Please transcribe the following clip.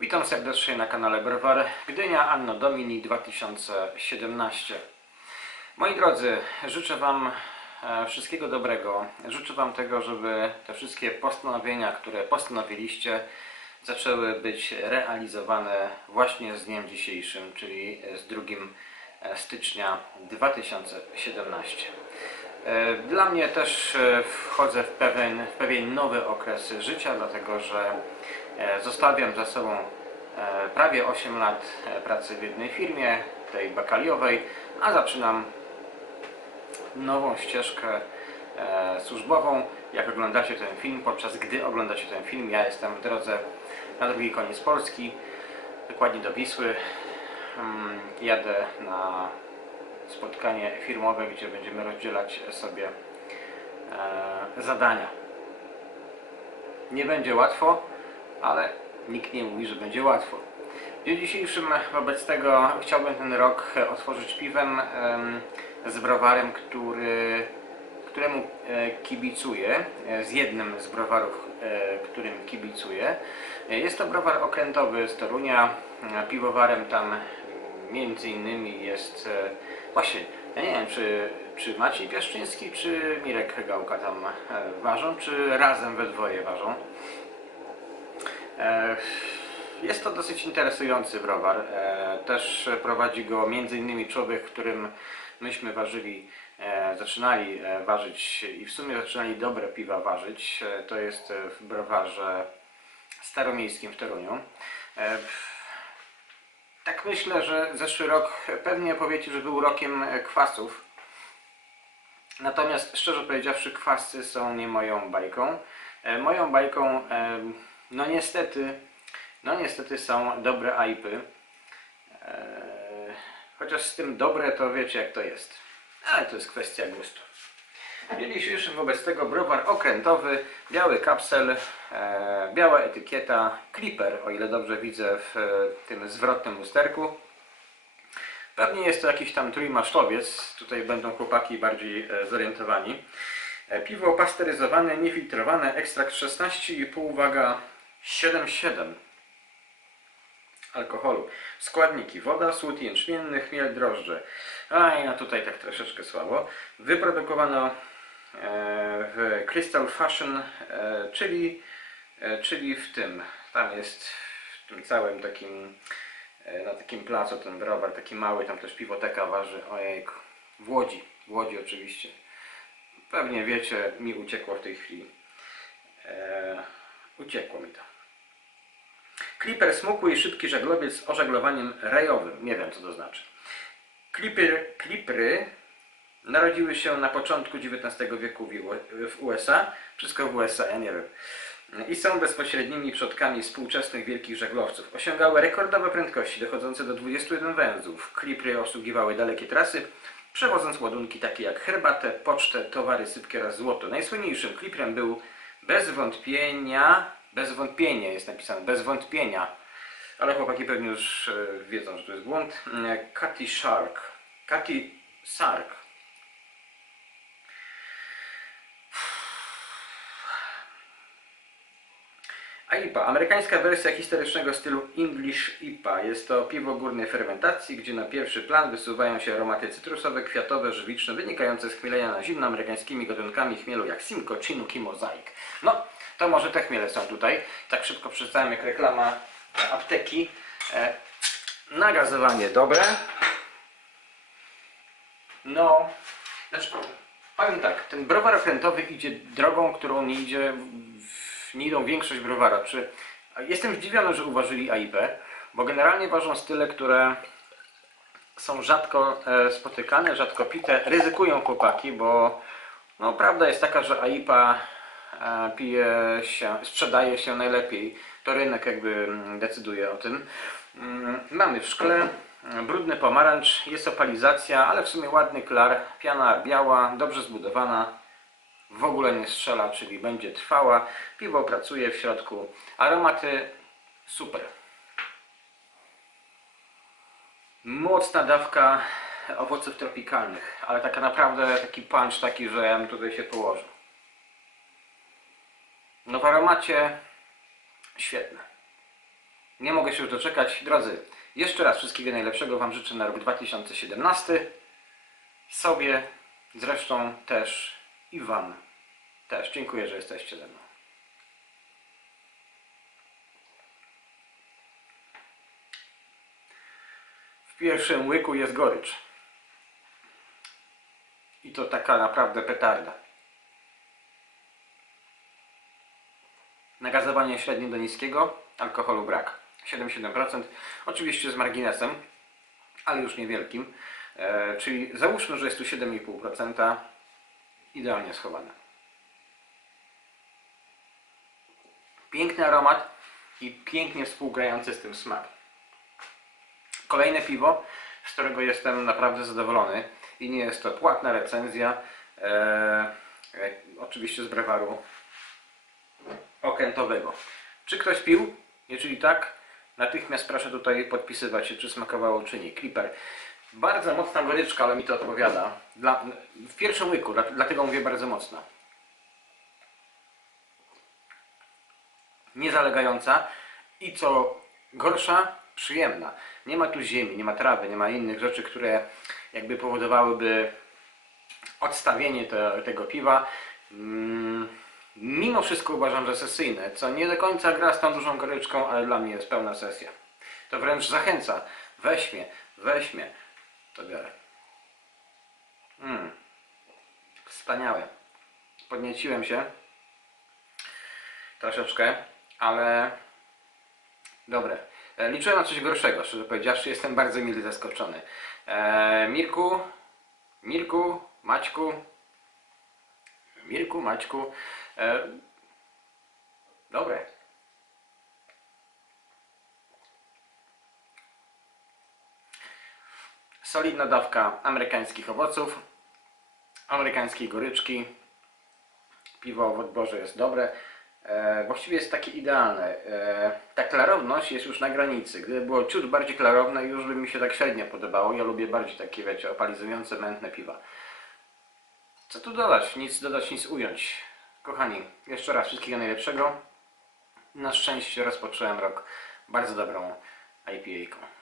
Witam serdecznie na kanale Browar Gdynia Anno Domini 2017. Moi drodzy, życzę Wam e, wszystkiego dobrego. Życzę Wam tego, żeby te wszystkie postanowienia, które postanowiliście, zaczęły być realizowane właśnie z dniem dzisiejszym, czyli z 2 stycznia 2017. E, Dla mnie też e, wchodzę w pewien, w pewien nowy okres życia, dlatego że e, zostawiam za sobą prawie 8 lat pracy w jednej firmie, tej bakaliowej, a zaczynam nową ścieżkę służbową. Jak oglądacie ten film, podczas gdy oglądacie ten film, ja jestem w drodze na drugi koniec Polski, dokładnie do Wisły. Mm, Jadę na spotkanie firmowe, gdzie będziemy rozdzielać sobie e, zadania. Nie będzie łatwo, ale nikt nie mówi, że będzie łatwo. W dniu dzisiejszym wobec tego chciałbym ten rok otworzyć piwem em, z browarem, który, któremu e, kibicuję, e, z jednym z browarów, którym kibicuję. Jest to browar okrętowy z Torunia. Piwowarem tam między innymi jest właśnie, ja nie wiem, czy, czy Maciej Piaszczyński, czy Mirek Gałka tam e, ważą, czy razem we dwoje ważą. E, Jest to dosyć interesujący browar. E, Też prowadzi go m.in. człowiek, którym myśmy ważyli, zaczynali ważyć i w sumie zaczynali dobre piwa ważyć. To jest w browarze staromiejskim w Toruniu. E, Tak myślę, że zeszły rok pewnie powiecie, że był rokiem e, kwasów. Natomiast szczerze powiedziawszy, kwasy są nie moją bajką. E, Moją bajką, em, no niestety, no niestety są dobre IPy. E, Chociaż z tym dobre to wiecie jak to jest. Ale to jest kwestia gustu. Dniu dzisiejszym wobec tego browar okrętowy, biały kapsel, e, biała etykieta, clipper, o ile dobrze widzę w e, tym zwrotnym lusterku. Pewnie jest to jakiś tam trójmasztowiec, tutaj będą chłopaki bardziej e, zorientowani. E, Piwo pasteryzowane, niefiltrowane, ekstrakt 16,5, waga 7,7 alkoholu. Składniki: woda, słód jęczmienny, chmiel, drożdże. Aj, no tutaj tak troszeczkę słabo. Wyprodukowano e, w Crystal Fashion, e, czyli, e, czyli w tym, tam jest w tym całym takim, na takim placu ten browar, taki mały, tam też piwoteka waży, ojejku, w Łodzi, w Łodzi oczywiście. Pewnie wiecie, mi uciekło w tej chwili. Uciekło mi to. Clipper smukły i szybki żaglowiec z ożaglowaniem rajowym. Nie wiem co to znaczy. Clipper, Clippery narodziły się na początku XIX wieku w USA. Wszystko w USA, ja nie wiem. I są bezpośrednimi przodkami współczesnych wielkich żaglowców. Osiągały rekordowe prędkości dochodzące do 21 węzłów. Clippery osługiwały dalekie trasy, przewodząc ładunki takie jak herbatę, pocztę, towary sypkie oraz złoto. Najsłynniejszym Clipperem był bez wątpienia, bez wątpienia jest napisane, bez wątpienia, ale chłopaki pewnie już e, wiedzą, że to jest błąd. E, Cathy Shark. Cathy Sark. IPA, amerykańska wersja historycznego stylu English IPA. Jest to piwo górnej fermentacji, gdzie na pierwszy plan wysuwają się aromaty cytrusowe, kwiatowe, żywiczne, wynikające z chmielenia na zimno amerykańskimi gatunkami chmielu jak Simcoe, Chinook i Mozaik. No, to może te chmiele są tutaj. Tak szybko przeczytałem jak reklama apteki. E, nagazowanie dobre. No, znaczy, powiem tak, ten browar okrętowy idzie drogą, którą nie idzie, nie idą większość browara. Przy, jestem zdziwiony, że uważyli AIP, bo generalnie ważą style, które są rzadko e, spotykane, rzadko pite. Ryzykują chłopaki, bo no, prawda jest taka, że AIPA pije się, sprzedaje się najlepiej. To rynek jakby mm, decyduje o tym. Mm, Mamy w szkle mm, brudny pomarańcz, jest opalizacja, ale w sumie ładny klar, piana biała, dobrze zbudowana, w ogóle nie strzela, czyli będzie trwała. Piwo pracuje w środku, aromaty super. Mocna dawka owoców tropikalnych, ale taka naprawdę taki punch taki, że ja bym tutaj się położył. No w aromacie świetne. Nie mogę się już doczekać. Drodzy, jeszcze raz wszystkiego najlepszego Wam życzę na rok 2017. Sobie, zresztą też i Wam też. Dziękuję, że jesteście ze mną. W pierwszym łyku jest gorycz. I to taka naprawdę petarda. Nagazowanie średnie do niskiego, alkoholu brak. 7,7%. Oczywiście z marginesem, ale już niewielkim. E, czyli załóżmy, że jest tu 7,5%. Idealnie schowane. Piękny aromat i pięknie współgrający z tym smak. Kolejne piwo, z którego jestem naprawdę zadowolony i nie jest to płatna recenzja, e, e, oczywiście z brewaru okrętowego. Czy ktoś pił? Jeżeli tak, natychmiast proszę tutaj podpisywać się, czy smakowało, czy nie. Clipper. Bardzo mocna goryczka, ale mi to odpowiada. Dla, w pierwszym łyku, dla- dlatego mówię bardzo mocna. Niezalegająca i co gorsza, przyjemna. Nie ma tu ziemi, nie ma trawy, nie ma innych rzeczy, które jakby powodowałyby odstawienie te, tego piwa. Mm, mimo wszystko uważam, że sesyjne, co nie do końca gra z tą dużą goryczką, ale dla mnie jest pełna sesja. To wręcz zachęca. Weź mnie, weź mnie. To biorę. Mm. Wspaniałe. Podnieciłem się troszeczkę, ale dobre. E, Liczyłem na coś gorszego, szczerze powiedziawszy, jestem bardzo mile zaskoczony. E, Mirku, Mirku, Maćku, Mirku, Maćku, e, dobre. Solidna dawka amerykańskich owoców, amerykańskiej goryczki. Piwo w odborze jest dobre. E, właściwie jest takie idealne. E, ta klarowność jest już na granicy. Gdyby było ciut bardziej klarowne, już by mi się tak średnio podobało. Ja lubię bardziej takie, wiecie, opalizujące, mętne piwa. Co tu dodać? Nic dodać, nic ująć. Kochani, jeszcze raz wszystkiego najlepszego. Na szczęście rozpocząłem rok bardzo dobrą IPA-ką.